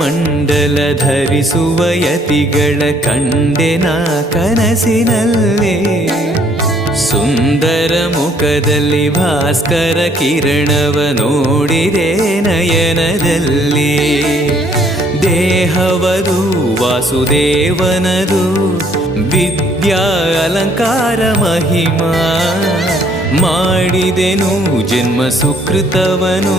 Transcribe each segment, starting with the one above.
ಮಂಡಲ ಧರಿಸುವ ಯತಿಗಳ ಕಂಡೆನ ಕನಸಿನಲ್ಲೇ ಸುಂದರ ಮುಖದಲ್ಲಿ ಭಾಸ್ಕರ ಕಿರಣವ ನೋಡಿದೆ ನಯನದಲ್ಲಿ ದೇಹವದು ವಾಸುದೇವನದು ವಿದ್ಯಾ ಅಲಂಕಾರ ಮಹಿಮಾ ಮಾಡಿದೆನು ಜನ್ಮ ಸುಕೃತವನು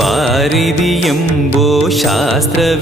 വാരിതിയംബോ ശാസ്ത്ര